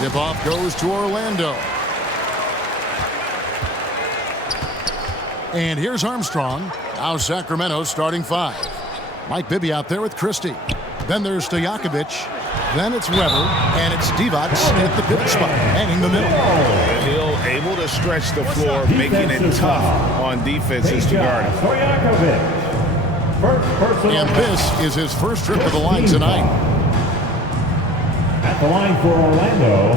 Tip-off goes to Orlando. And here's Armstrong. Now Sacramento starting 5. Mike Bibby out there with Christie. Then there's Stojakovic. Then it's Weber. And it's Divac at the pivot spot, manning the middle. Hill able to stretch the floor, making it tough on defenses to guard him. And this is his first trip to the line tonight. At the line for Orlando,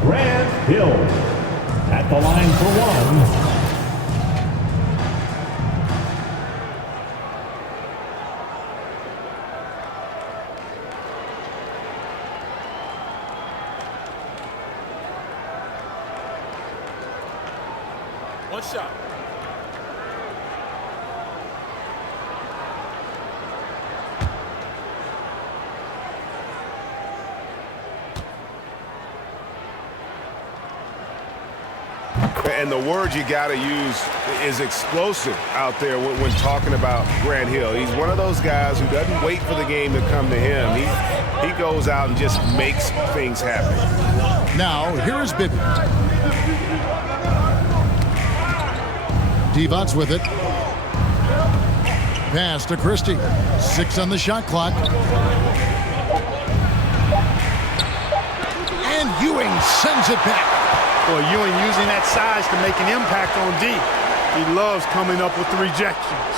Grant Hill. At the line for 1. One shot. And the word you got to use is explosive out there when talking about Grant Hill. He's one of those guys who doesn't wait for the game to come to him. He goes out and just makes things happen. Now, here is Bibby. Divac with it. Pass to Christie. 6 on the shot clock. And Ewing sends it back. Boy, Ewing using that size to make an impact on D. He loves coming up with the rejections.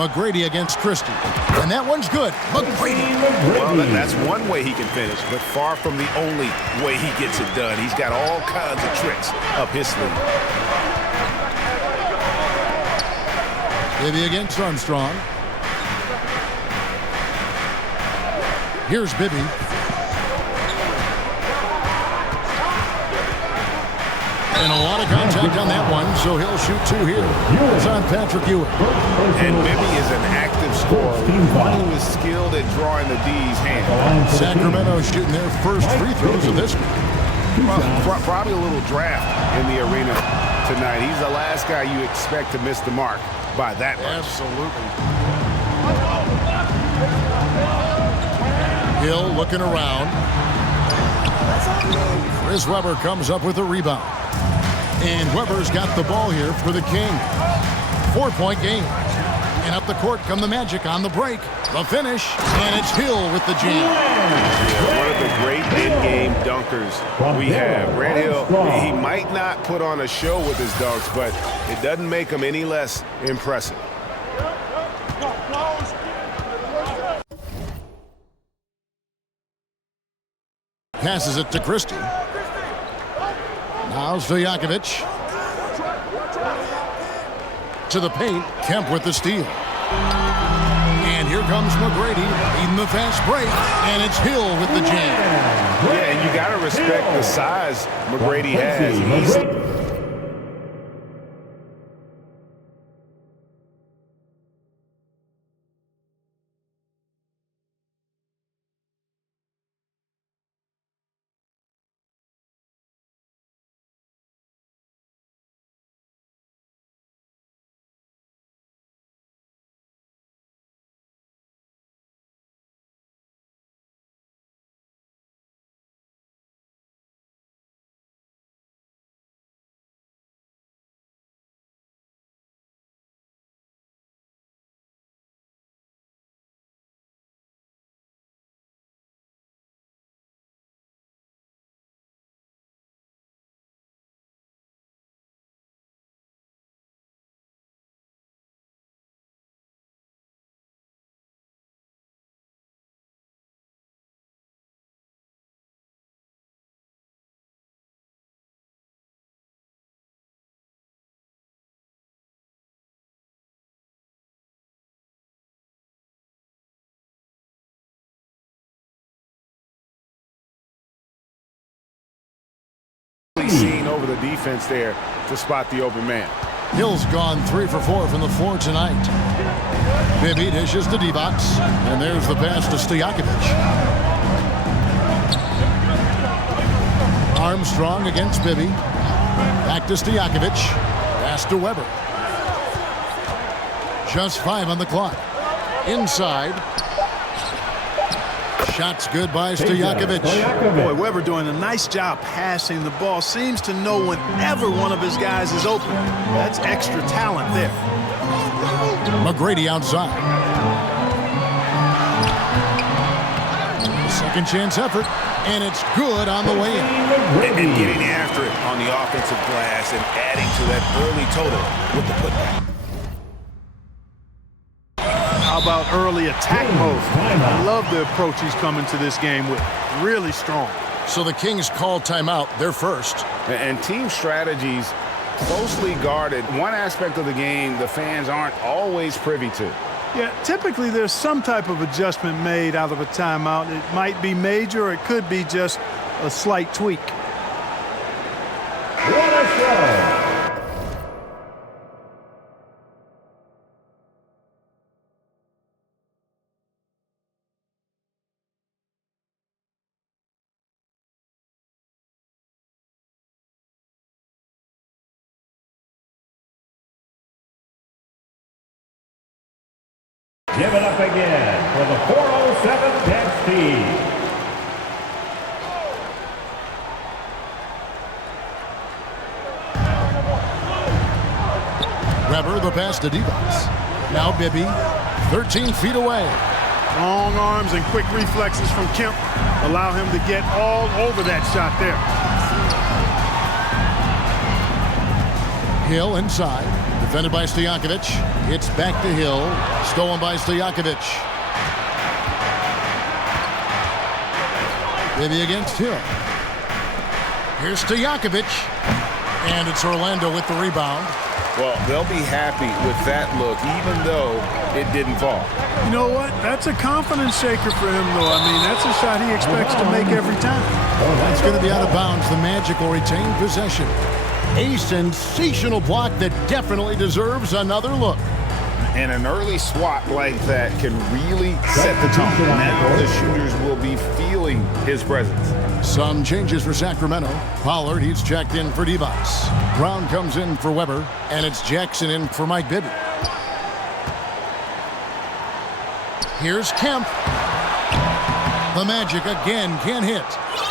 McGrady against Christie. And that one's good. McGrady. Well, that's one way he can finish, but far from the only way he gets it done. He's got all kinds of tricks up his sleeve. Bibby against Armstrong. Here's Bibby. And a lot of contact on that one, so he'll shoot 2 here. It's on Patrick Ewing. And Bibby is an active scorer, one who is skilled at drawing the D's hand. Sacramento shooting their first free throws of this week. Well, probably a little draft in the arena tonight. He's the last guy you expect to miss the mark by that much. Absolutely. Hill looking around. Chris Weber comes up with a rebound. And Weber's got the ball here for the King. 4-point game. And up the court come the Magic on the break. The finish, and it's Hill with the jam. Yeah, one of the great in-game dunkers we have. Grant Hill, he might not put on a show with his dunks, but it doesn't make him any less impressive. Passes it to Christie. Now Stojakovic. To the paint. Kemp with the steal. And here comes McGrady leading the fast break. And it's Hill with the jam. Yeah, and you got to respect the size McGrady has. Seen over the defense there to spot the open man. Hill's gone 3 for 4 from the floor tonight. Bibby dishes to Divac. And there's the pass to Stojakovic. Armstrong against Bibby. Back to Stojakovic. Pass to Weber. Just 5 on the clock. Inside. Shot's good by Stojakovic. Boy, Weber doing a nice job passing the ball. Seems to know whenever one of his guys is open. That's extra talent there. McGrady outside. Second chance effort, and it's good on the way in. And getting after it on the offensive glass and adding to that early total with the putback. How about early attack mode? I love the approach he's coming to this game with. Really strong. So the Kings call timeout. They're first. And team strategies closely guarded. One aspect of the game the fans aren't always privy to. Yeah, typically there's some type of adjustment made out of a timeout. It might be major, or it could be just a slight tweak. What a show! Give it up again for the 407 Pep Steve. Weber, the pass to Divac. Now Bibby, 13 feet away. Long arms and quick reflexes from Kemp allow him to get all over that shot there. Hill inside. Defended by Stojakovic. It's back to Hill. Stolen by Stojakovic. Bibby against Hill. Here's Stojakovic. And it's Orlando with the rebound. Well, they'll be happy with that look, even though it didn't fall. You know what? That's a confidence shaker for him, though. I mean, that's a shot he expects to make every time. That's going to be out of bounds. The Magic will retain possession. A sensational block that definitely deserves another look. And an early swat like that can really set the tone. Now the shooters will be feeling his presence. Some changes for Sacramento. Pollard, he's checked in for Divac. Brown comes in for Weber, and it's Jackson in for Mike Bibby. Here's Kemp. The Magic again can't hit.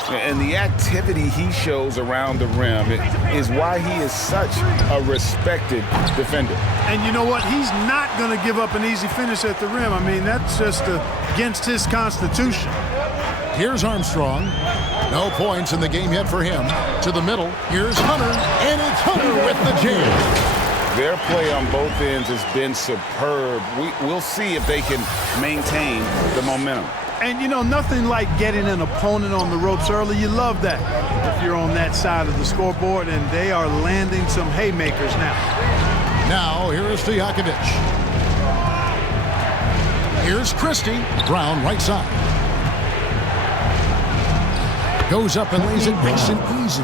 And the activity he shows around the rim is why he is such a respected defender. And you know what? He's not going to give up an easy finish at the rim. I mean, that's just against his constitution. Here's Armstrong. No points in the game yet for him. To the middle. Here's Hunter. And it's Hunter with the jam. Their play on both ends has been superb. We'll see if they can maintain the momentum. And, you know, nothing like getting an opponent on the ropes early. You love that if you're on that side of the scoreboard, and they are landing some haymakers now. Now, here is Stojakovic. Here's Christie. Brown, right side. Goes up and lays it nice and easy.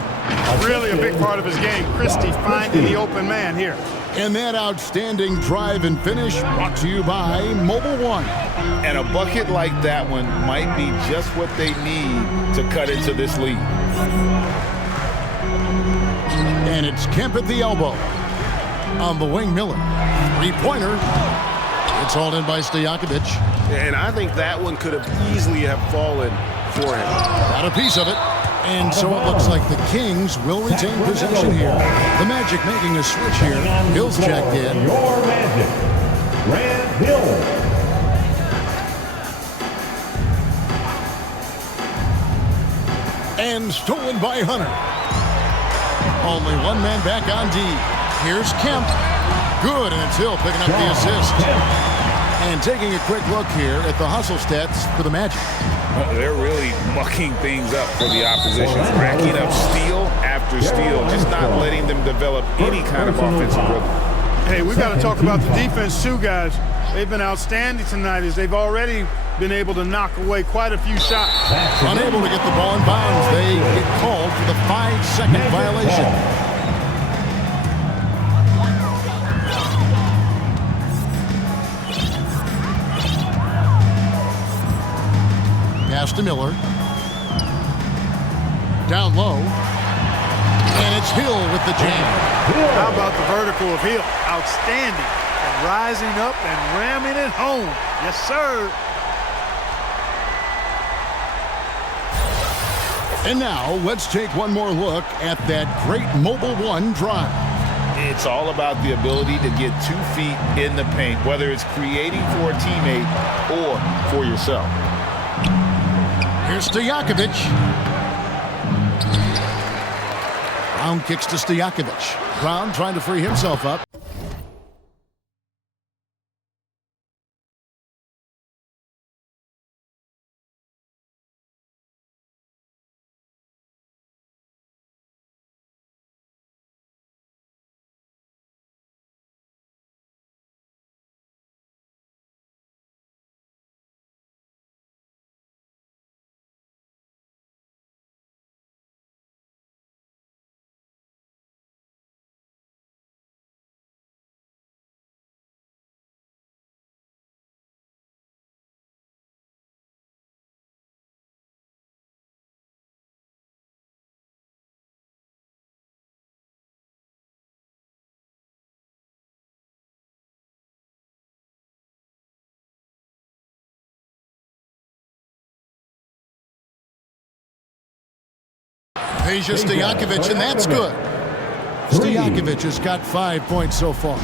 Really a big part of his game. Christie finding the open man here. And that outstanding drive and finish brought to you by Mobile One. And a bucket like that one might be just what they need to cut into this lead. And it's Kemp at the elbow. On the wing, Miller. Three-pointer. It's hauled in by Stojakovic. And I think that one could have easily have fallen for him. Got a piece of it. And so it looks like the Kings will retain possession here. The Magic making a switch here. Hill's checked in. Your Magic, Grant Hill. And stolen by Hunter. Only one man back on D. Here's Kemp. Good, and it's Hill picking up the assist. And taking a quick look here at the hustle stats for the Magic. They're really mucking things up for the opposition, racking up steal after steal, just not letting them develop any kind of offensive rhythm. Hey, we've got to talk about the defense too, guys. They've been outstanding tonight as they've already been able to knock away quite a few shots. Unable to get the ball in bounds. They get called for the 5-second violation. Pass to Miller. Down low. And it's Hill with the jam. How about the vertical of Hill? Outstanding. And rising up and ramming it home. Yes, sir. And now let's take one more look at that great Mobile One drive. It's all about the ability to get 2 feet in the paint, whether it's creating for a teammate or for yourself. Here's Stojakovic. Brown kicks to Stojakovic. Brown trying to free himself up. Peja Stojakovic, and that's good. Stojakovic has got 5 points so far.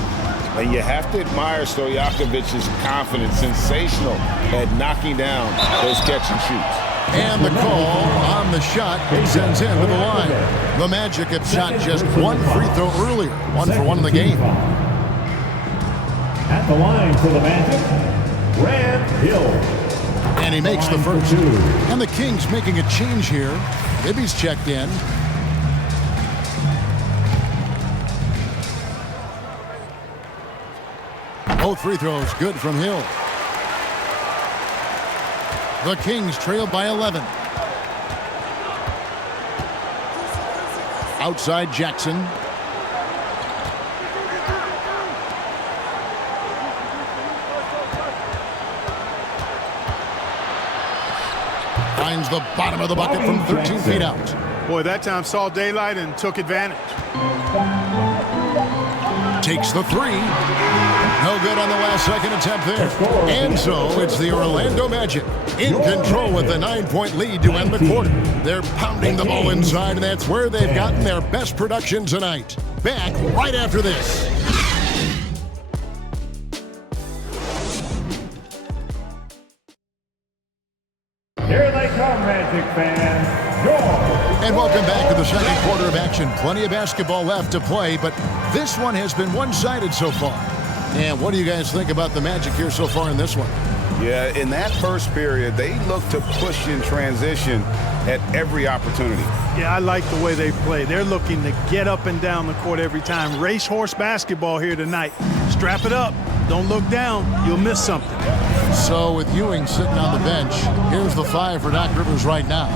And you have to admire Stojakovic's confidence, sensational at knocking down those catch and shoots. And the call on the shot sends him to the line. The Magic have shot just 1 free throw earlier, 1 for 1 in the game. At the line for the Magic, Grant Hill. And he makes the first. And the Kings making a change here. Bibby's checked in. Both free throws good from Hill. The Kings trail by 11. Outside Jackson. Finds the bottom of the bucket from 13 feet out. Boy, that time saw daylight and took advantage. Takes the three. No good on the last second attempt there. And so it's the Orlando Magic in control with a 9-point lead to end the quarter. They're pounding the ball inside, and that's where they've gotten their best production tonight. Back right after this. Here they come, Magic fans. And welcome back to the second quarter of action. Plenty of basketball left to play, but this one has been one-sided so far. And what do you guys think about the Magic here so far in this one? Yeah, in that first period, they looked to push in transition at every opportunity. Yeah, I like the way they play. They're looking to get up and down the court every time. Racehorse basketball here tonight. Strap it up. Don't look down. You'll miss something. So with Ewing sitting on the bench, here's the 5 for Doc Rivers right now.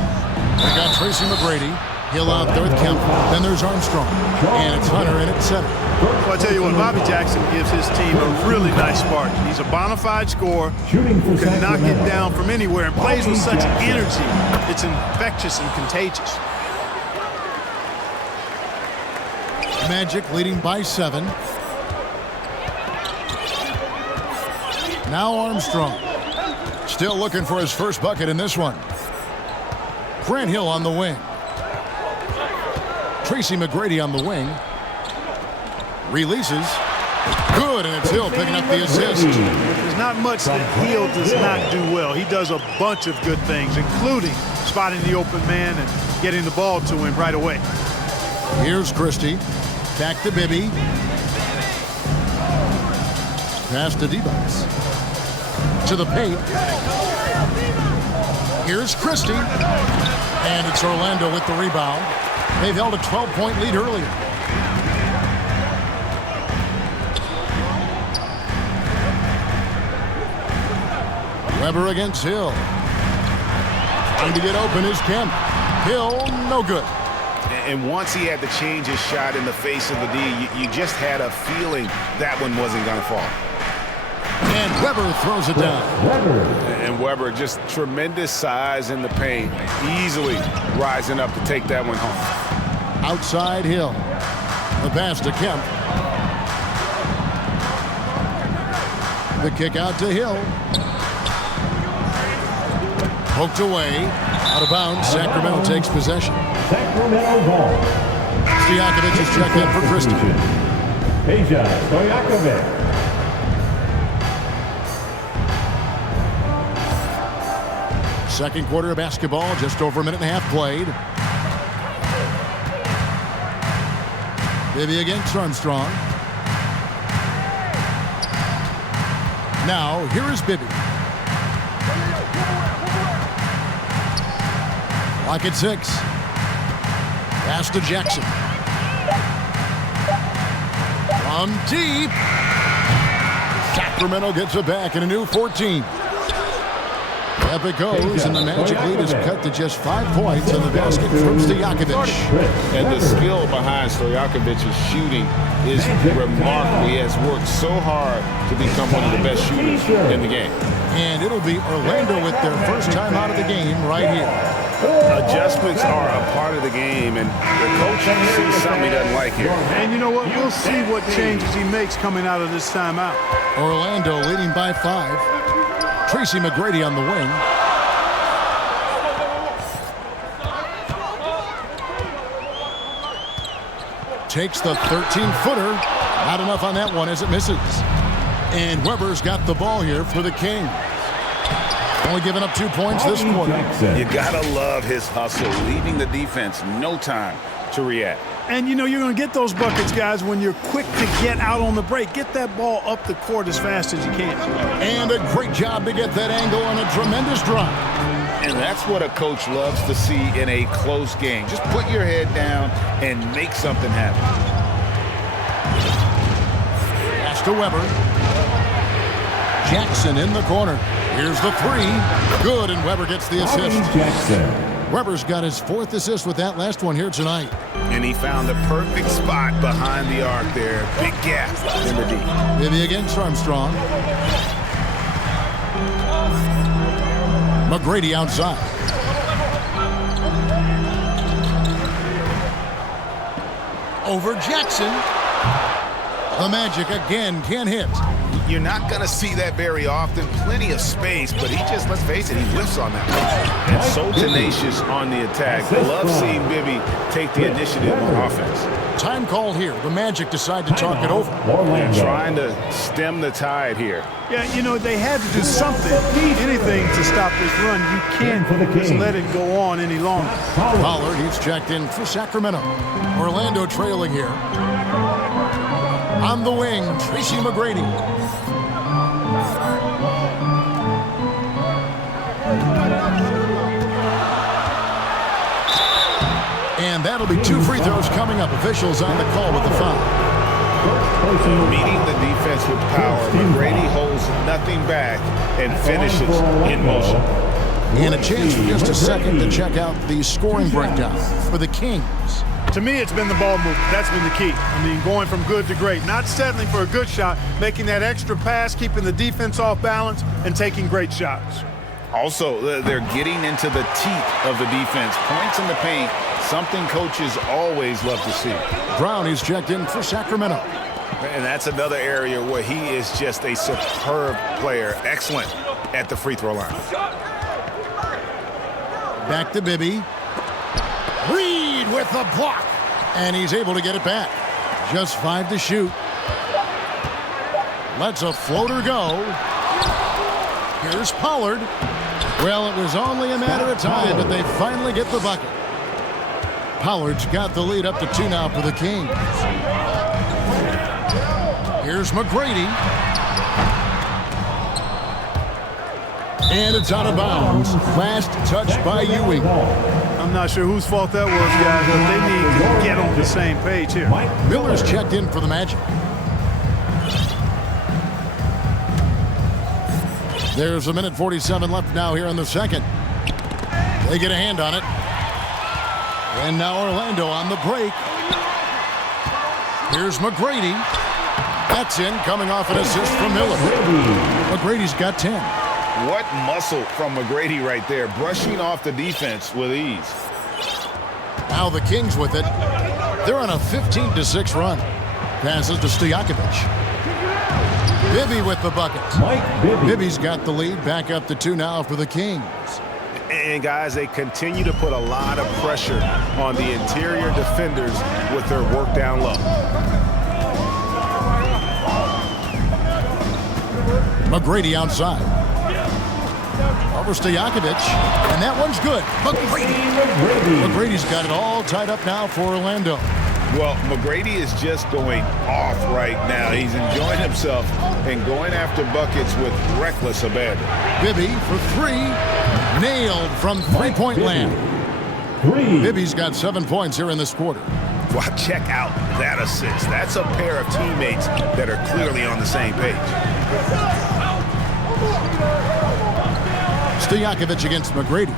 They got Tracy McGrady. Hill out there with Kemp. Then there's Armstrong. And it's Hunter in at center. Well, I tell you what, Bobby Jackson gives his team a really nice spark. He's a bona fide scorer who can knock it down from anywhere and plays with such energy. It's infectious and contagious. Magic leading by 7. Now Armstrong. Still looking for his first bucket in this one. Grant Hill on the wing. Tracy McGrady on the wing. Releases. Good, and it's Hill picking up the assist. There's not much that Hill does not do well. He does a bunch of good things, including spotting the open man and getting the ball to him right away. Here's Christie. Back to Bibby. Pass to D-Box. To the paint. Here's Christie. And it's Orlando with the rebound. They've held a 12-point lead earlier. Weber against Hill. Trying to get open is Kemp. Hill, no good. And once he had to change his shot in the face of the D, you just had a feeling that one wasn't going to fall. And Weber throws it down. And Weber, just tremendous size in the paint, easily rising up to take that one home. Outside Hill. The pass to Kemp. The kick out to Hill. Poked away. Out of bounds, Sacramento takes possession. Sacramento ball. Stojakovic is checked in for Christie. Peja Stojakovic. Second quarter of basketball, just over a minute and a half played. Bibby against Armstrong. Now, here is Bibby. Lock at 6. Pass to Jackson. From deep. Sacramento gets it back in a new 14. Up it goes, and the Magic lead is cut to just 5 points on the basket from Stojakovic. And the skill behind Stojakovic's shooting is remarkable. He has worked so hard to become one of the best shooters in the game. And it'll be Orlando with their first time out of the game right here. Adjustments are a part of the game, and the coach sees something he doesn't like here. And you know what? We'll see what changes he makes coming out of this timeout. Orlando leading by 5. Tracy McGrady on the wing. Takes the 13-footer. Not enough on that one as it misses. And Weber's got the ball here for the Kings. Only giving up 2 points this quarter. You gotta love his hustle, leaving the defense no time to react. And you know you're going to get those buckets, guys, when you're quick to get out on the break. Get that ball up the court as fast as you can. And a great job to get that angle on a tremendous drive. And that's what a coach loves to see in a close game. Just put your head down and make something happen. Pass to Weber. Jackson in the corner. Here's the 3. Good, and Weber gets the assist. Jackson. Weber's got his 4th assist with that last one here tonight. And he found the perfect spot behind the arc there. Big gap in the D. Bibby against Armstrong. McGrady outside. Over Jackson. The Magic again can't hit. You're not going to see that very often. Plenty of space, but he just, let's face it, he whiffs on that one. And so tenacious on the attack. Love seeing Bibby take the initiative on offense. Time called here. The Magic decide to talk it over. They're trying to stem the tide here. Yeah, you know, they had to do something, anything to stop this run. You can't just let it go on any longer. Pollard, he's checked in for Sacramento. Orlando trailing here. On the wing, Tracy McGrady. And that'll be 2 free throws coming up. Officials on the call with the foul. Meeting the defense with power, McGrady holds nothing back and finishes in motion. And a chance for just a second to check out the scoring breakdown for the Kings. To me, it's been the ball movement. That's been the key. I mean, going from good to great. Not settling for a good shot, making that extra pass, keeping the defense off balance, and taking great shots. Also, they're getting into the teeth of the defense. Points in the paint, something coaches always love to see. Brown is checked in for Sacramento. And that's another area where he is just a superb player. Excellent at the free throw line. Back to Bibby. Reed with the block. And he's able to get it back. Just 5 to shoot. Lets a floater go. Here's Pollard. Well, it was only a matter of time, but they finally get the bucket. Pollard's got the lead up to 2 now for the Kings. Here's McGrady. And it's out of bounds. Last touch by Ewing. I'm not sure whose fault that was, guys, but they need to get on the same page here. Miller's checked in for the Magic. There's a minute 47 left now here in the second. They get a hand on it. And now Orlando on the break. Here's McGrady. That's in, coming off an assist from Miller. McGrady's got 10. What muscle from McGrady right there, brushing off the defense with ease. Now the Kings with it. They're on a 15-6 run. Passes to Stojakovic. Bibby with the bucket. Mike Bibby. Bibby's got the lead, back up to 2 now for the Kings. And, guys, they continue to put a lot of pressure on the interior defenders with their work down low. McGrady outside. Over Stojakovic, and that one's good. McGrady's got it all tied up now for Orlando. Well, McGrady is just going off right now. He's enjoying himself and going after buckets with reckless abandon. Bibby for three. Nailed from three-point land. Bibby's got 7 points here in this quarter. Well, check out that assist. That's a pair of teammates that are clearly on the same page. Stojakovic against McGrady.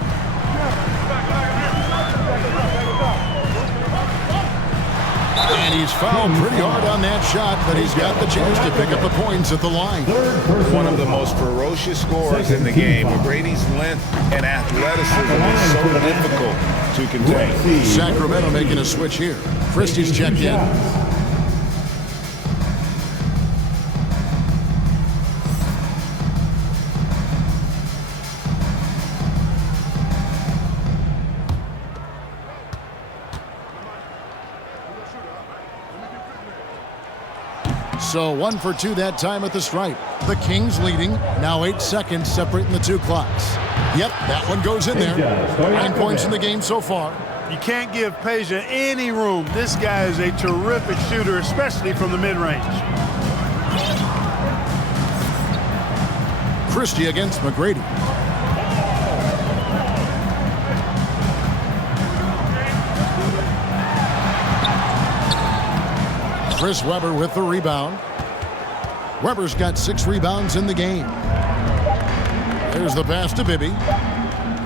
And he's fouled pretty hard on that shot, but he's got the chance to pick up the points at the line. One of the most ferocious scorers in the game. McGrady's length and athleticism is so difficult to contain. Sacramento making a switch here. Christie's checked in. So 1 for 2 that time at the stripe. The Kings leading. Now 8 seconds separating the two clocks. Yep, that one goes in there. 9 points in the game so far. You can't give Peja any room. This guy is a terrific shooter, especially from the mid-range. Christie against McGrady. Chris Webber with the rebound. Webber's got 6 rebounds in the game. There's the pass to Bibby.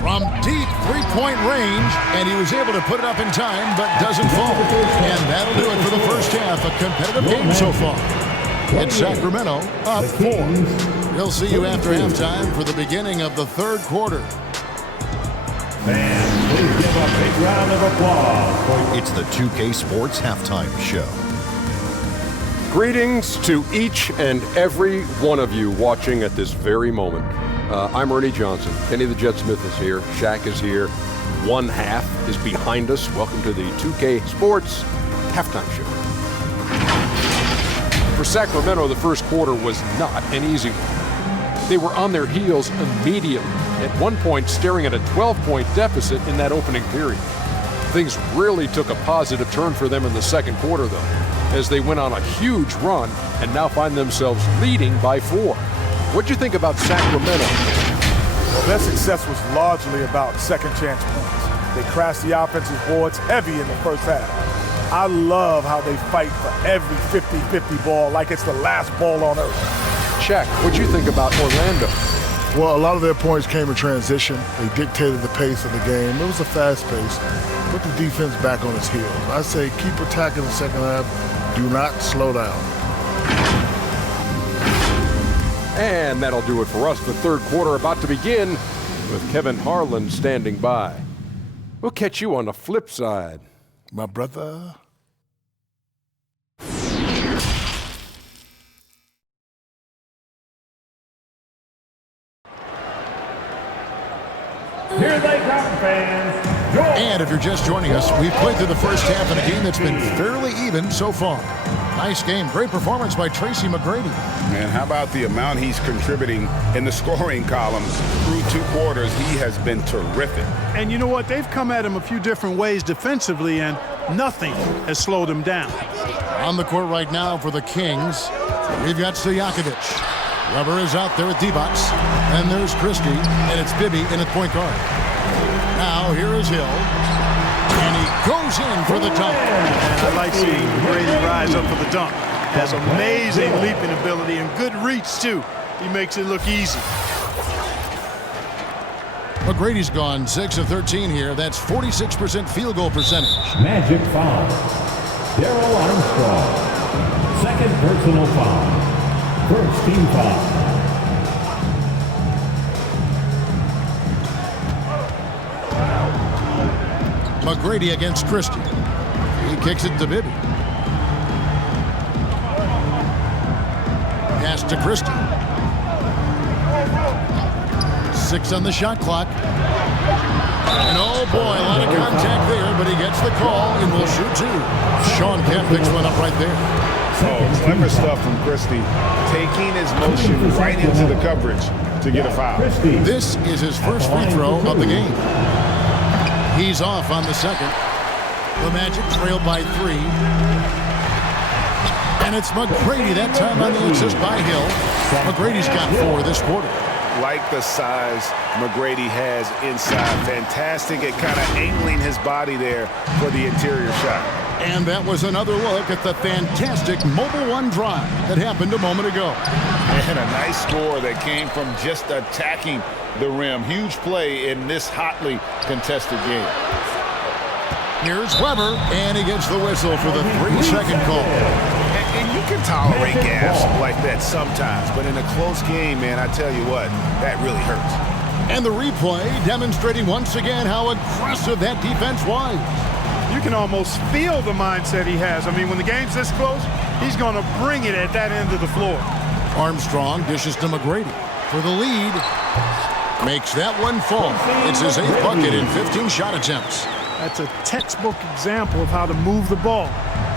From deep three-point range, and he was able to put it up in time, but doesn't fall. And that'll do it for the first half. A competitive game so far. It's Sacramento up 4. We'll see you after halftime for the beginning of the third quarter. Fans, please give a big round of applause. It's the 2K Sports Halftime Show. Greetings to each and every one of you watching at this very moment. I'm Ernie Johnson. Kenny the Jet Smith is here. Shaq is here. One half is behind us. Welcome to the 2K Sports Halftime Show. For Sacramento, the first quarter was not an easy one. They were on their heels immediately, at one point staring at a 12-point deficit in that opening period. Things really took a positive turn for them in the second quarter, though, as they went on a huge run and now find themselves leading by 4. What'd you think about Sacramento? Well, their success was largely about second chance points. They crashed the offensive boards heavy in the first half. I love how they fight for every 50-50 ball like it's the last ball on earth. Shaq, what'd you think about Orlando? Well, a lot of their points came in transition. They dictated the pace of the game. It was a fast pace. Put the defense back on its heels. I say keep attacking the second half. Do not slow down. And that'll do it for us. The third quarter about to begin with Kevin Harlan standing by. We'll catch you on the flip side. My brother. Here they come, fans. And if you're just joining us, we've played through the first half in a game that's been fairly even so far. Nice game. Great performance by Tracy McGrady. And how about the amount he's contributing in the scoring column through 2 quarters? He has been terrific. And you know what? They've come at him a few different ways defensively, and nothing has slowed him down. On the court right now for the Kings, we've got Stojakovic. Weber is out there with D-Box. And there's Christie, and it's Bibby in at point guard. Now here is Hill. And he goes in for the dunk. And I like seeing McGrady rise up for the dunk. Has amazing leaping ability and good reach, too. He makes it look easy. McGrady's gone 6 of 13 here. That's 46% field goal percentage. Magic foul. Darrell Armstrong. Second personal foul. First team foul. McGrady against Christie. He kicks it to Bibby. Pass to Christie. 6 on the shot clock. And oh boy, a lot of contact there, but he gets the call and will shoot two. Sean Kemp picks one up right there. Oh, clever stuff from Christie. Taking his motion right into the coverage to get a foul. This is his first free throw of the game. He's off on the second. The Magic trail by 3. And it's McGrady that time on the assist by Hill. McGrady's got 4 this quarter. Like the size McGrady has inside. Fantastic at kind of angling his body there for the interior shot. And that was another look at the fantastic Mobile One drive that happened a moment ago. And a nice score that came from just attacking the rim. Huge play in this hotly contested game. Here's Weber, and he gets the whistle for the 3-second call. And you can tolerate gaps like that sometimes, but in a close game, man, I tell you what, that really hurts. And the replay demonstrating once again how aggressive that defense was. You can almost feel the mindset he has. I mean, when the game's this close, he's going to bring it at that end of the floor. Armstrong dishes to McGrady for the lead. Makes that one fall. It's his 8th bucket in 15 shot attempts. That's a textbook example of how to move the ball.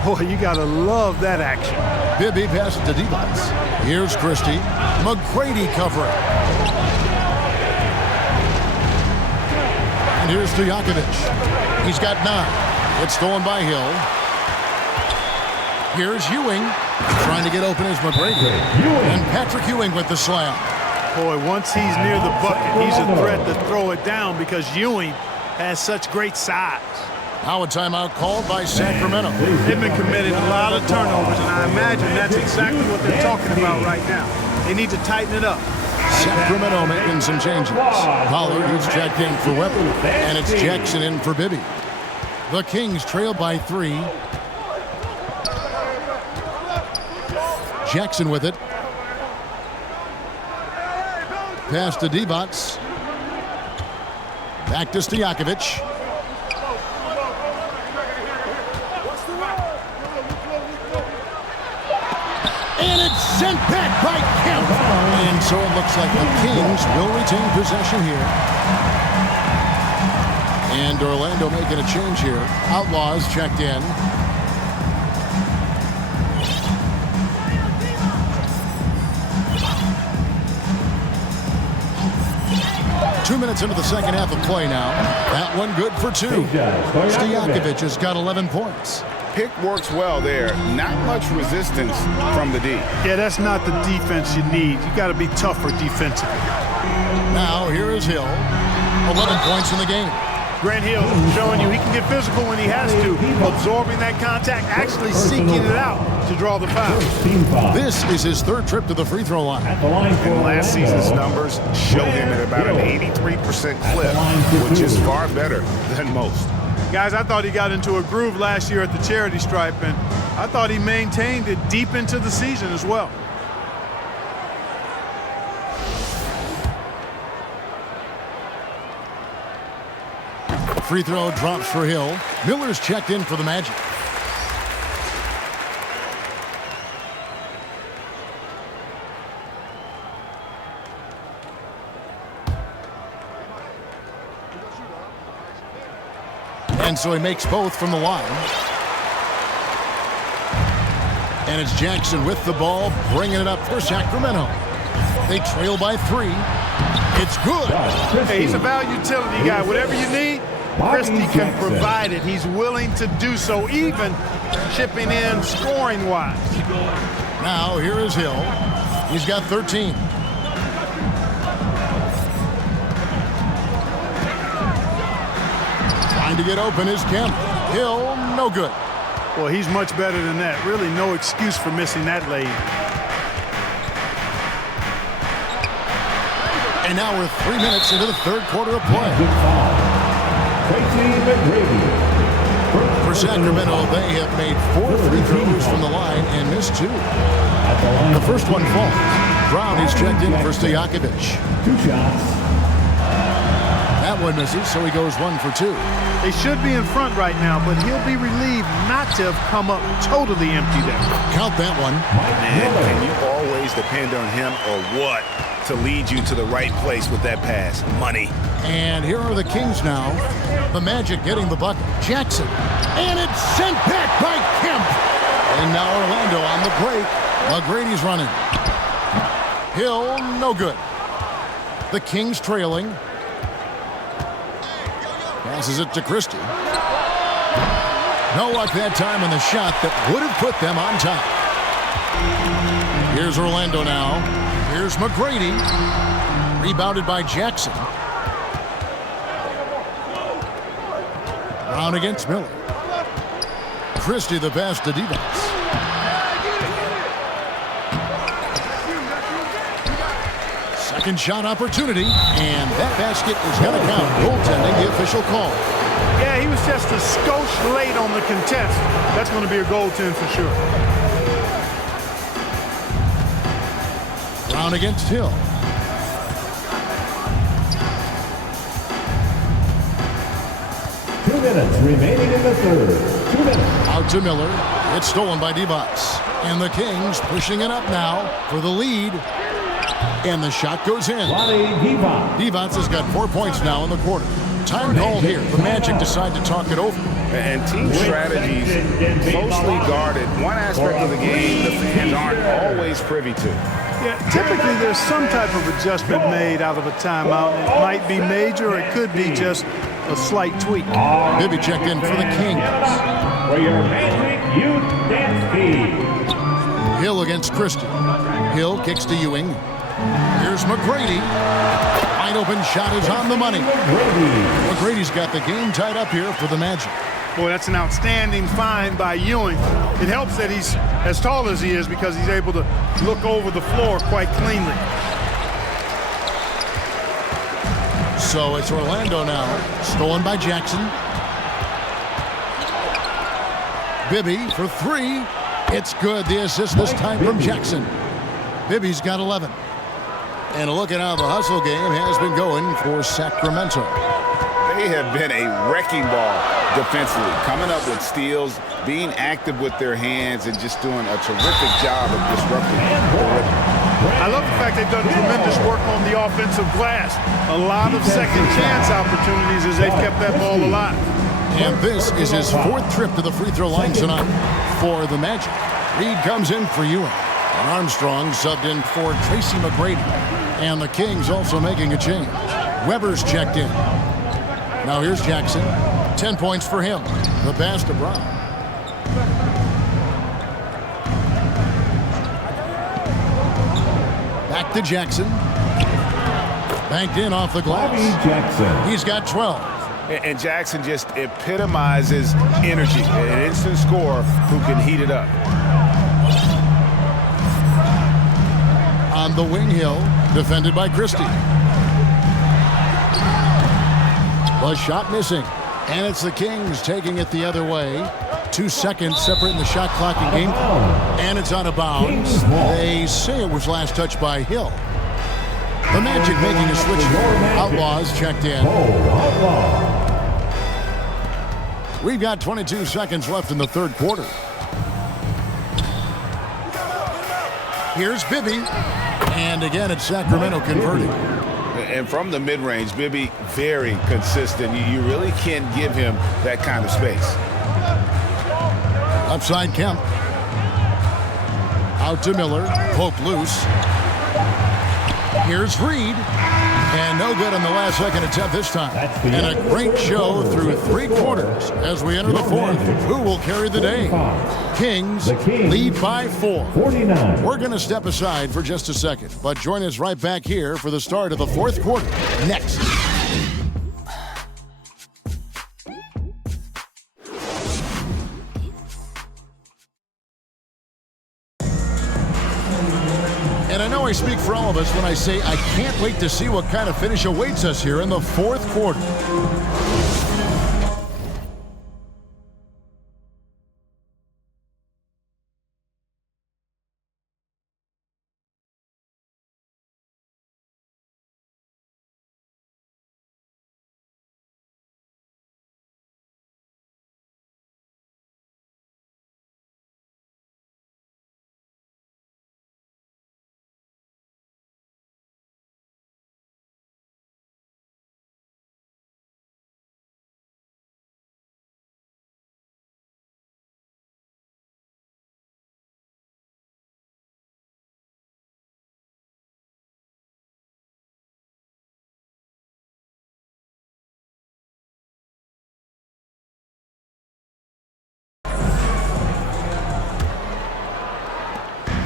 Boy, you got to love that action. Bibby passes to Divac. Here's Christie. McGrady covering. And here's Stojakovic. He's got 9. It's stolen by Hill. Here's Ewing. Trying to get open is McGrady. And Patrick Ewing with the slam. Boy, once he's near the bucket, he's a threat to throw it down because Ewing has such great size. Now a timeout called by Sacramento. They've been committing a lot of turnovers, and I imagine that's exactly what they're talking about right now. They need to tighten it up. Sacramento making some changes. Pollard is checked in for Weber, and it's Jackson in for Bibby. The Kings trail by 3. Jackson with it. Pass to Divac. Back to Stojakovic. And it's sent back by Kemp. And so it looks like the Kings will retain possession here. And Orlando making a change here. Outlaws checked in. Two minutes into the second half of play now. That one good for 2. Stojakovic has got 11 points. Pick works well there. Not much resistance from the D. Yeah, that's not the defense you need. You got to be tougher defensively. Now here is Hill. 11 points in the game. Grant Hill showing you he can get physical when he has to, absorbing that contact, actually seeking it out to draw the foul. This is his 3rd trip to the free throw line. And last season's numbers show him at about an 83% clip, which is far better than most. Guys, I thought he got into a groove last year at the charity stripe, and I thought he maintained it deep into the season as well. Free throw drops for Hill. Miller's checked in for the Magic. And so he makes both from the line. And it's Jackson with the ball, bringing it up for Sacramento. They trail by 3. It's good. Hey, he's a value utility guy. Whatever you need, Christie can provide it. He's willing to do so, even chipping in scoring-wise. Now here is Hill. He's got 13. Trying to get open is Kemp. Hill, no good. Well, he's much better than that. Really no excuse for missing that lane. And now we're 3 minutes into the 3rd quarter of play. For Sacramento, they have made 4 free throws from the line and missed 2. The first one falls. Brown is checked in for Stojakovic. 2 shots. That one misses, so he goes 1 for 2. They should be in front right now, but he'll be relieved not to have come up totally empty there. Count that one. Man, can you always depend on him or what to lead you to the right place with that pass. Money. And here are the Kings now. The Magic getting the bucket. Jackson. And it's sent back by Kemp. And now Orlando on the break. McGrady's running. Hill, no good. The Kings trailing. Passes it to Christie. No luck that time on the shot that would have put them on top. Here's Orlando now. Here's McGrady. Rebounded by Jackson. Brown against Miller. Christie the pass to Divac. Second shot opportunity, and that basket is going to count. Goaltending, the official call. Yeah, he was just a skosh late on the contest. That's going to be a goaltend for sure. Brown against Hill. Minutes remaining in the third. 2 minutes. Out to Miller. It's stolen by Divac. And the Kings pushing it up now for the lead. And the shot goes in. Divac has got 4 points now in the quarter. Time called here. The Magic decide to talk it over. And team strategies closely guarded. One aspect of the game the fans aren't always privy to. Yeah, typically there's some type of adjustment made out of a timeout. It might be major, or it could be just a slight tweak. Bibby checked in for the Kings. For your Magic Youth Dance Team. Hill against Christie. Hill kicks to Ewing. Here's McGrady. Wide open shot is on the money. McGrady's got the game tied up here for the Magic. Boy, that's an outstanding find by Ewing. It helps that he's as tall as he is because he's able to look over the floor quite cleanly. So it's Orlando now. Stolen by Jackson. Bibby for three. It's good. The assist this time from Jackson. Bibby's got 11. And look at how the hustle game has been going for Sacramento. They have been a wrecking ball defensively, coming up with steals, being active with their hands, and just doing a terrific job of disrupting the rhythm. I love the fact they've done tremendous work on the offensive glass. A lot of second chance opportunities as they've kept that ball alive. And this is his fourth trip to the free throw line tonight for the Magic. Reed comes in for Ewing. And Armstrong subbed in for Tracy McGrady. And the Kings also making a change. Weber's checked in. Now here's Jackson. 10 points for him. The pass to Brown. Back to Jackson. Banked in off the glass. Jackson. He's got 12. And Jackson just epitomizes energy. An instant scorer who can heat it up. On the wing, Hill, defended by Christie. The shot missing. And it's the Kings taking it the other way. 2 seconds separating the shot clock and game clock. And it's out of bounds. They say it was last touched by Hill. The Magic making a switch. Outlaws checked in. We've got 22 seconds left in the third quarter. Here's Bibby. And again, it's Sacramento converting. And from the mid-range, Bibby, very consistent. You really can't give him that kind of space. Upside Kemp. Out to Miller. Poke loose. Here's Reed. And no good on the last second attempt this time. And a great show through 3 quarters as we enter the fourth. Who will carry the day? Kings lead by 4. We're going to step aside for just a second, but join us right back here for the start of the fourth quarter. Next. And I know I speak for all of us when I say I can't wait to see what kind of finish awaits us here in the fourth quarter.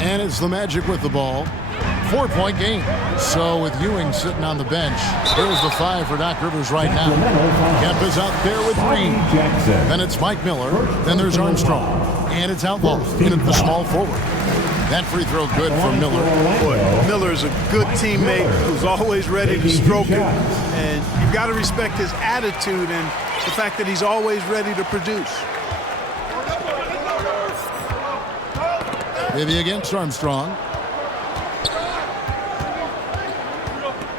And it's the Magic with the ball. 4-point game. So with Ewing sitting on the bench, here's the 5 for Doc Rivers right now. Kemp is out there with Green. Then it's Mike Miller. Then there's Armstrong. And it's Outlaw in at the small forward. That free throw good for Miller. Boy, Miller is a good teammate who's always ready to stroke it. And you've got to respect his attitude and the fact that he's always ready to produce. Bibby against Armstrong.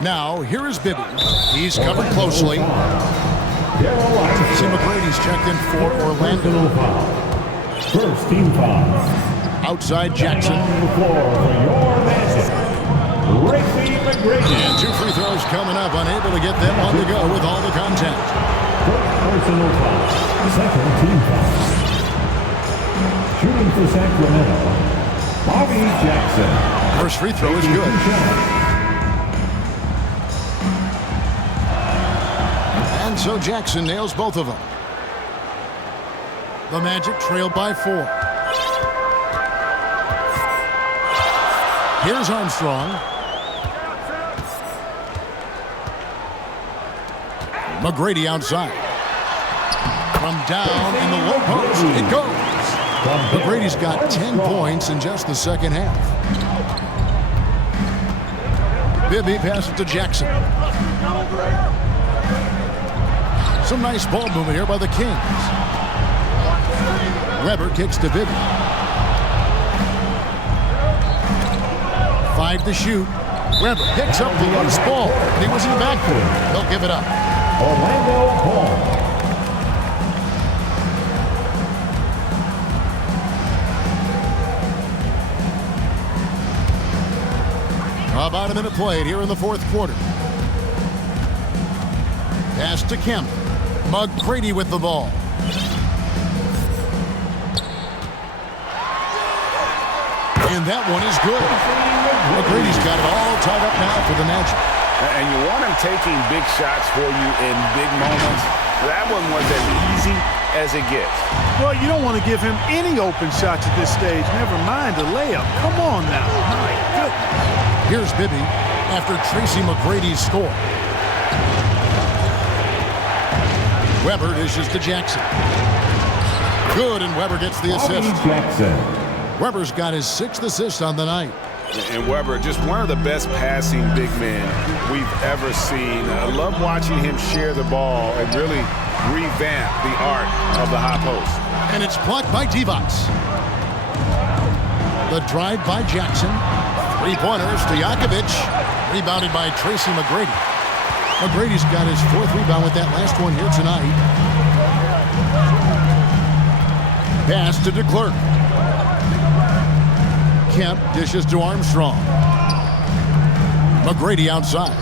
Now, here is Bibby. He's covered closely. See, McGrady's checked in for Orlando. First team foul. Outside Jackson. On the floor for your Magic, Tracy McGrady. And 2 free throws coming up. Unable to get that one to go with all the contact. First personal foul. Second team foul. Shooting for Sacramento, Bobby Jackson. First free throw is good. And so Jackson nails both of them. The Magic trail by 4. Here's Armstrong. McGrady outside. From down in the low post, it goes. McGrady's got 10 points in just the second half. Bibby passes to Jackson. Some nice ball movement here by the Kings. Weber kicks to Bibby. 5 to shoot. Weber picks up the loose ball. He was in the backcourt. They'll give it up. Orlando Hall. About a minute played here in the fourth quarter. Pass to Kemp. McGrady with the ball. And that one is good. McGrady's got it all tied up now for the Magic. And you want him taking big shots for you in big moments. That one was as easy as it gets. Well, you don't want to give him any open shots at this stage. Never mind a layup. Come on now. My goodness. Here's Bibby after Tracy McGrady's score. Weber dishes to Jackson. Good, and Weber gets the assist. Jackson. Weber's got his 6th assist on the night. And Weber, just one of the best passing big men we've ever seen. I love watching him share the ball and really revamp the art of the high post. And it's blocked by Divac. The drive by Jackson. 3-pointers to Stojakovic. Rebounded by Tracy McGrady. McGrady's got his 4th rebound with that last one here tonight. Pass to DeClercq. Kemp dishes to Armstrong. McGrady outside.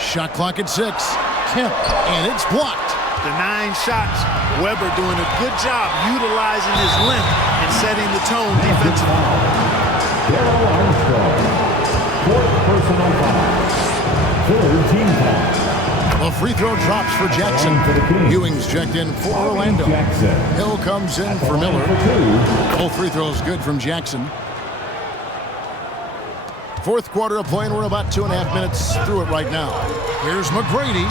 Shot clock at 6. Kemp, and it's blocked. The 9 shots. Weber doing a good job utilizing his length and setting the tone defensively. Darryl Armstrong, 4th personal foul. 3rd team foul. A free throw drops for Jackson. Ewing's checked in for Orlando. Hill comes in for Miller. Both free throws good from Jackson. Fourth quarter of play, and we're about 2.5 minutes through it right now. Here's McGrady.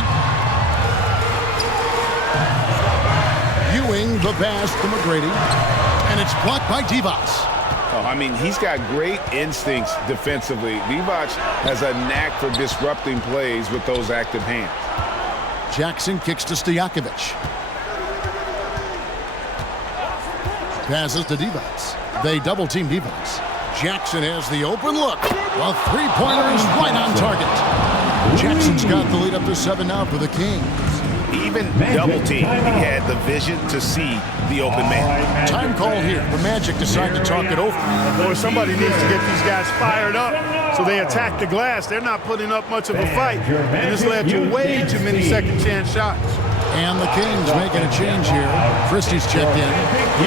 Ewing the pass to McGrady. And it's blocked by Divac. Oh, I mean, he's got great instincts defensively. Divac has a knack for disrupting plays with those active hands. Jackson kicks to Stojakovic. Passes to Divac. They double-team Divac. Jackson has the open look. A 3-pointer is right on target. Jackson's got the lead up to 7 now for the Kings. Even double-team, he had the vision to see the open man. Time called here. The Magic decide to talk it over. Boy, somebody needs to get these guys fired up so they attack the glass. They're not putting up much of a fight. And this led to way too many second-chance shots. And the Kings making a change here. Christie's checked in.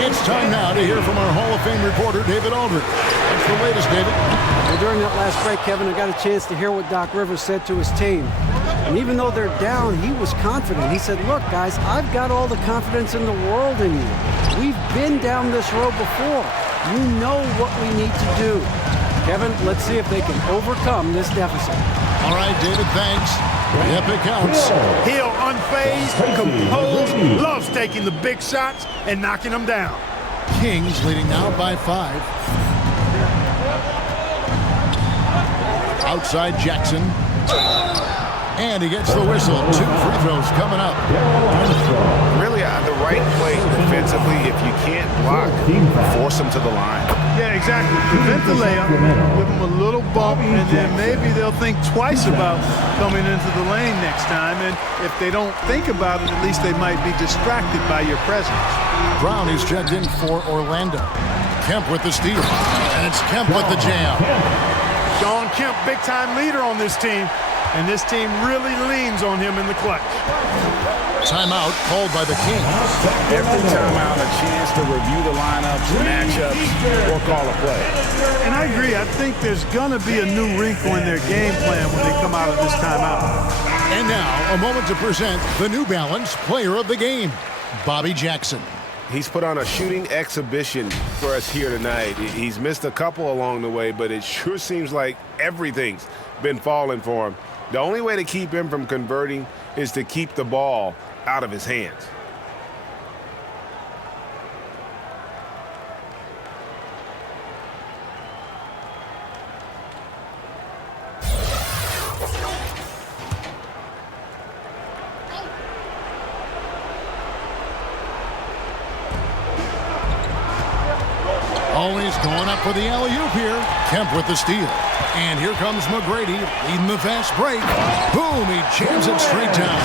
It's time now to hear from our Hall of Fame reporter, David Aldridge. What's the latest, David? Well, during that last break, Kevin, I got a chance to hear what Doc Rivers said to his team. And even though they're down, he was confident. He said, look, guys, I've got all the confidence in the world in you. We've been down this road before. You know what we need to do. Kevin, let's see if they can overcome this deficit. All right, David, thanks. Yep, it counts. Hill unfazed, composed, loves taking the big shots and knocking them down. Kings leading now by 5. Outside Jackson. And he gets the whistle. 2 free throws coming up. Really the right play defensively. If you can't block, force him to the line. Yeah, exactly. Prevent the layup, give them a little bump, and then maybe they'll think twice about coming into the lane next time. And if they don't think about it, at least they might be distracted by your presence. Brown is checked in for Orlando. Kemp with the steal. And it's Kemp with the jam. Shawn Kemp, big-time leader on this team. And this team really leans on him in the clutch. Timeout called by the Kings. Every timeout, a chance to review the lineups, matchups, or call a play. And I agree. I think there's going to be a new wrinkle in their game plan when they come out of this timeout. And now, a moment to present the New Balance Player of the Game, Bobby Jackson. He's put on a shooting exhibition for us here tonight. He's missed a couple along the way, but it sure seems like everything's been falling for him. The only way to keep him from converting is to keep the ball out of his hands. Always going up for the alley-oop here. Kemp with the steal. And here comes McGrady leading the fast break. Boom, he jams it straight down.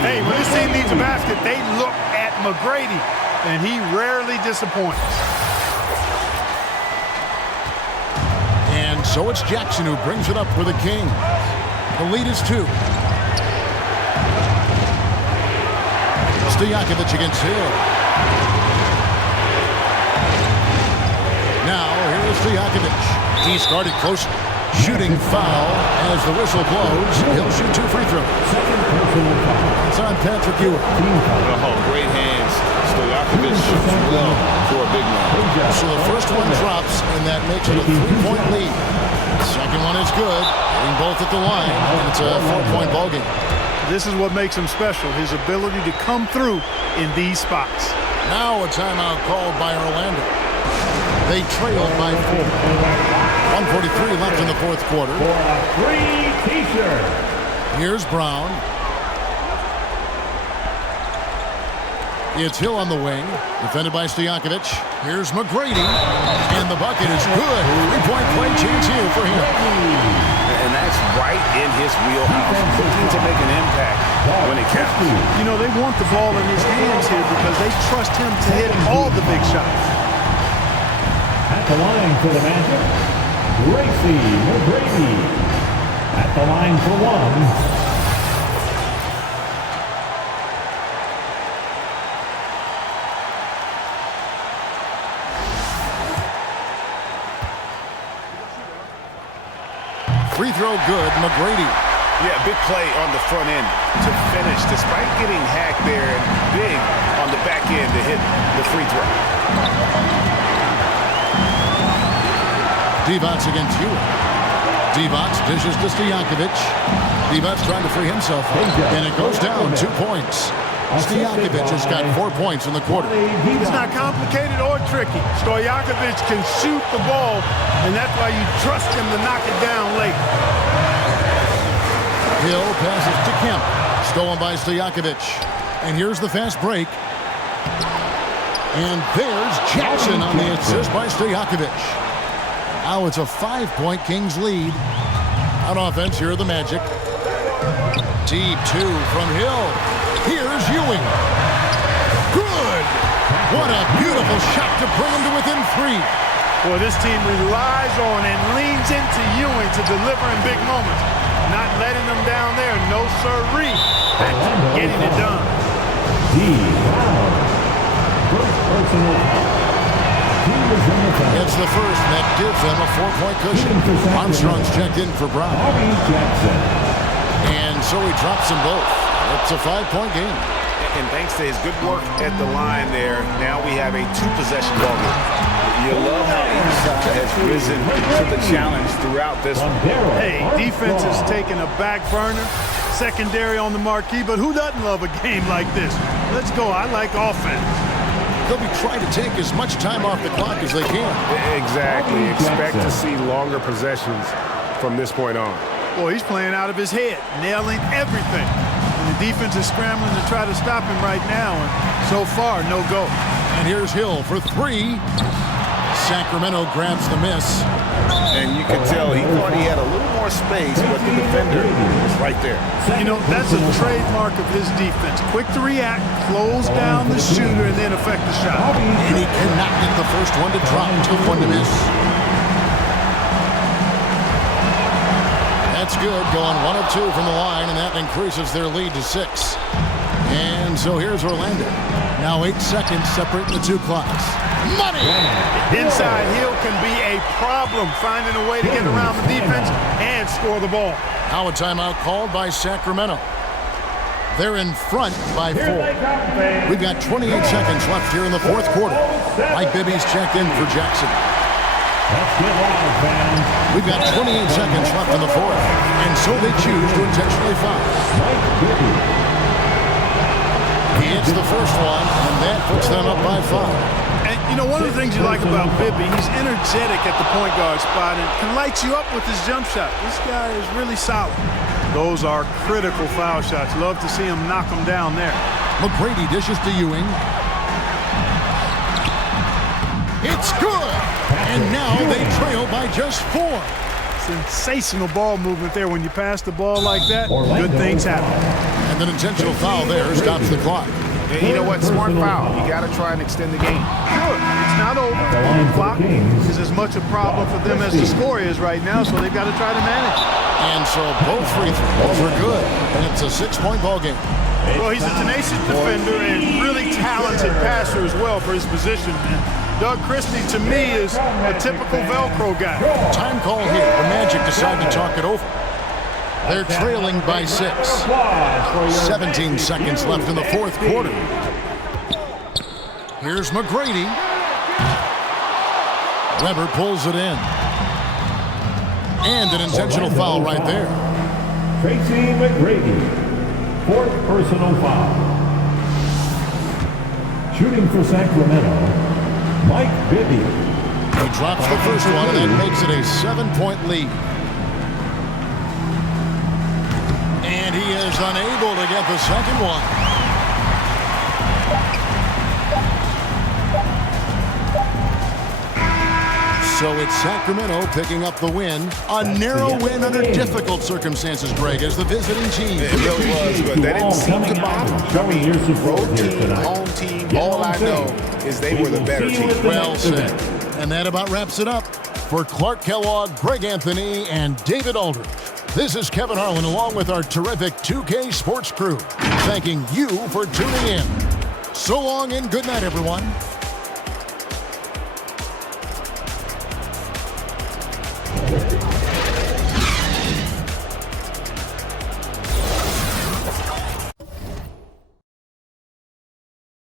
Hey, when this team needs a basket, they look at McGrady, and he rarely disappoints. And so it's Jackson who brings it up for the King. The lead is 2. Stojakovic against Hill. Now, here is Stojakovic. He started close. Shooting foul as the whistle blows. He'll shoot 2 free throws. It's on Patrick Ewing. Oh, great hands. Stojakovic shoots well for a big man. So the first one drops, and that makes it a 3-point lead. The second one is good. Hitting both at the line, and it's a 4-point ballgame. This is what makes him special, his ability to come through in these spots. Now a timeout called by Orlando. They trailed by 4. 1:43 left in the fourth quarter. For a free T-shirt. Here's Brown. It's Hill on the wing, defended by Stojakovic. Here's McGrady, and the bucket is good. 3-point play chance here for him. And that's right in his wheelhouse, looking to make an impact when it counts. You know, they want the ball in his hands here because they trust him to hit all the big shots. At the line for the Magic, Tracy McGrady. At the line for 1. Free throw good, McGrady. Yeah, big play on the front end to finish, despite getting hacked there, and big on the back end to hit the free throw. Divac against Ewing. Divac dishes to Stojakovic. Divac trying to free himself up, and it goes down 2 points. Stojakovic has got 4 points in the quarter. It's not complicated or tricky. Stojakovic can shoot the ball, and that's why you trust him to knock it down late. Hill passes to Kemp. Stolen by Stojakovic. And here's the fast break. And there's Jackson on the assist by Stojakovic. Now it's a 5-point Kings lead. On offense, here are the Magic. Deep 2 from Hill. Here's Ewing. Good. What a beautiful shot to bring him to within 3. Well, this team relies on and leans into Ewing to deliver in big moments. Not letting them down there. No sirree. Getting it done. First personal foul. It's the first that gives them a 4-point cushion. Armstrong's checked in for Brown. Jackson. And so he drops them both. It's a 5-point game. And thanks to his good work at the line there, now we have a 2-possession ball game. You love has risen to the challenge throughout this one. Hey, defense is taking a back burner, secondary on the marquee, but who doesn't love a game like this? Let's go. I like offense. They'll be trying to take as much time off the clock as they can. Exactly. Expect to see longer possessions from this point on. Boy, he's playing out of his head, nailing everything. And the defense is scrambling to try to stop him right now, and so far, no go. And here's Hill for three. Sacramento grabs the miss. And you can tell he thought he had a little more space, but the defender was right there. You know, that's a trademark of his defense. Quick to react, close down the shooter, and then affect the shot. And he cannot get the first one to drop. Tough one to miss. That's good, going 1 of 2 from the line, and that increases their lead to 6. And so here's Orlando. Now 8 seconds separate the two clocks. Money! Inside, Hill can be a problem, finding a way to get around the defense and score the ball. Now a timeout called by Sacramento. They're in front by 4. We've got 28 seconds left here in the fourth quarter. Mike Bibby's checked in for Jackson. We've got 28 seconds left in the fourth, and so they choose to intentionally foul. He hits the first one, and that puts them up by 5. And, you know, one of the things you like about Bibby, he's energetic at the point guard spot and can light you up with his jump shot. This guy is really solid. Those are critical foul shots. Love to see him knock them down there. McGrady dishes to Ewing. It's good! And now they trail by just 4. Sensational ball movement there. When you pass the ball like that, good things happen. And an intentional foul there stops the clock. And you know what? Smart foul. You got to try and extend the game. Sure, it's not over. The clock is as much a problem for them as the score is right now, so they've got to try to manage. And so both free throws are good, and it's a 6-point ball game. Well, he's a tenacious defender and really talented passer as well for his position. And Doug Christie, to me, is a typical Velcro guy. Time call here. The Magic decide to talk it over. They're trailing by 6. 17 seconds left in the fourth quarter. Here's McGrady. Weber pulls it in. And an intentional foul right there. Tracy McGrady, 4th personal foul. Shooting for Sacramento, Mike Bibby. He drops the first one, and that makes it a 7-point lead. And he is unable to get the second one. So it's Sacramento picking up the win. A narrow win under difficult circumstances, Greg, as the visiting team. It really was, but they didn't seem to bother. I mean, road team, home team, all I know is they were the better team. Well said. And that about wraps it up. For Clark Kellogg, Greg Anthony, and David Aldridge, this is Kevin Harlan along with our terrific 2K Sports crew, thanking you for tuning in. So long and good night, everyone.